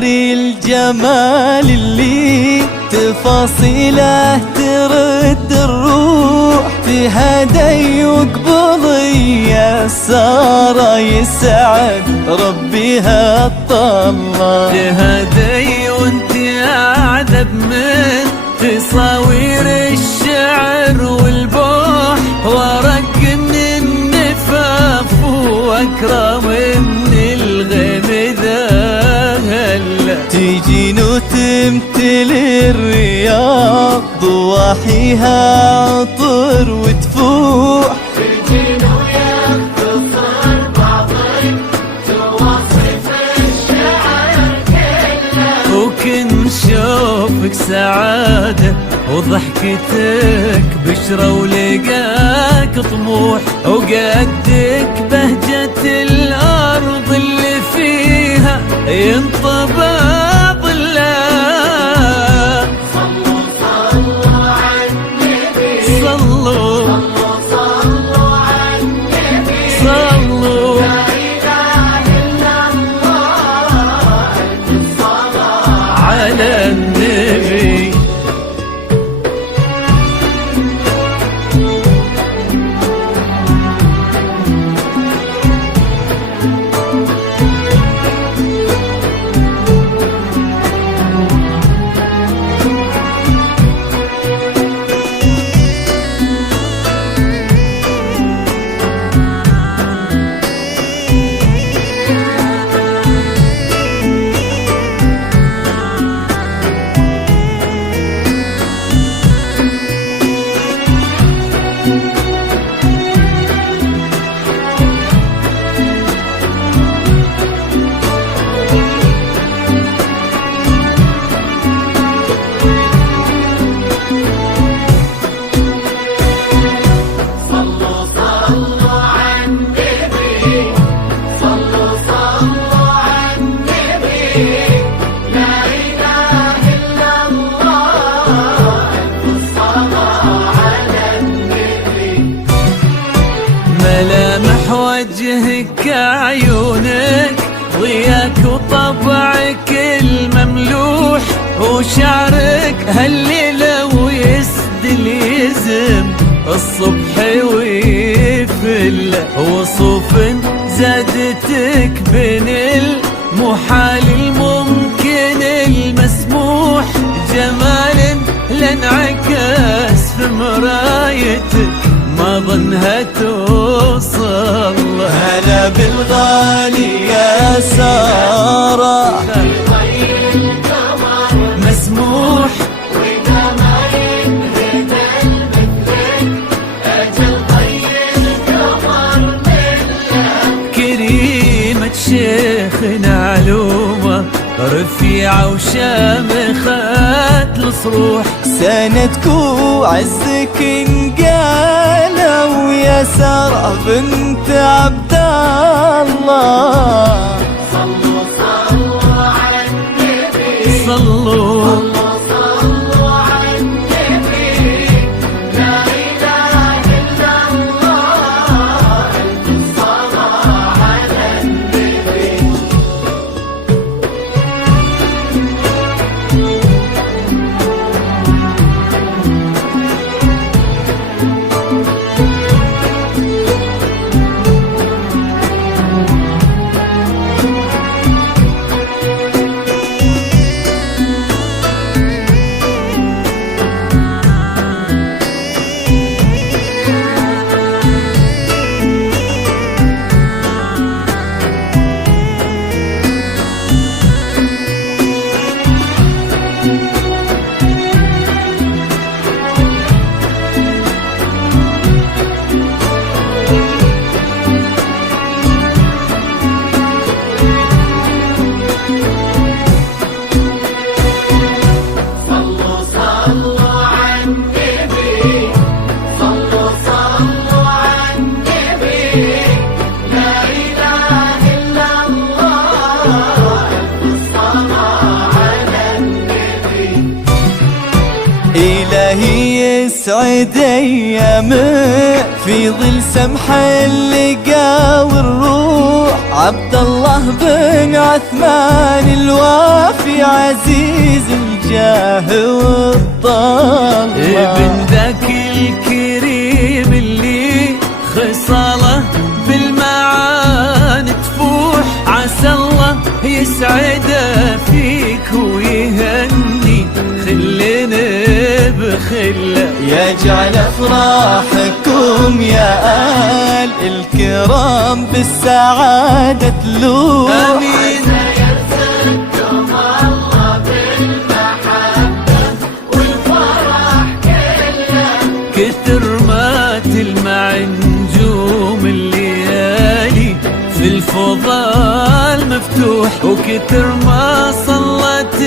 ظاهر الجمال اللي تفاصيله ترد الروح، تهدي وقبضي يساره يسعد ربي هالطلة. تهدي وانت اعذب من تصاوير الشعر والبوح، ورق من النفاف واكرم من الغيم ذهل. تجين وتمتلي الرياض ضواحيها عطر وتفوح، تجين ويختصر بعضك توصف الشعر كله. وكن شوفك سعادة وضحكتك بشرة ولقاك طموح، وقدك بهجة الأرض اللي فيها ينطبع ظلها. صلوا صلوا عالنبي، صلوا صلوا عالنبي، صلوا لا إله إلا الله، الصلاة على النبي. صلوا صلوا عالنبي، صلوا صلوا عالنبي، لا إله إلا الله، الصلاة على النبي. ملامح وجهك عيونك ضياك وطبعك المملوح، وشعرك هالليلة ويسدل يزم الصبح ويفل. وصوف زادتك بين المحال الممكن المسموح، جمال لانعكس في مرايتك ما ظنها توصل. هلا بالغالي يا سارة، طي القمر مسموح وقمر مثل مثلك، أجل طي القمر مثلك. كريمة شيخنا علومة رفيعة وشامخة الصروح، سندك وعزك انقالوا يا سارة بنت عبد الله. صلوا صلوا على النبي، صلوا صلوا على النبي، لا إله إلا الله، الصلاة على النبي. يسعد ايامه في ظل سمح اللقا والروح. عبد الله بن عثمان الوافي عزيز الجاه والطلة، ابن ذاك الكريم اللي خصاله بالمعان تفوح. عسى الله يسعده فيك ويهني خلنا بخله، يجعل افراحكم يا آل الكرام بالسعادة تلوح. امين. يرزقكم الله بالمحبة والفرح كله، كثر ما تلمع نجوم الليالي في الفضاء المفتوح، وكثر ما صلت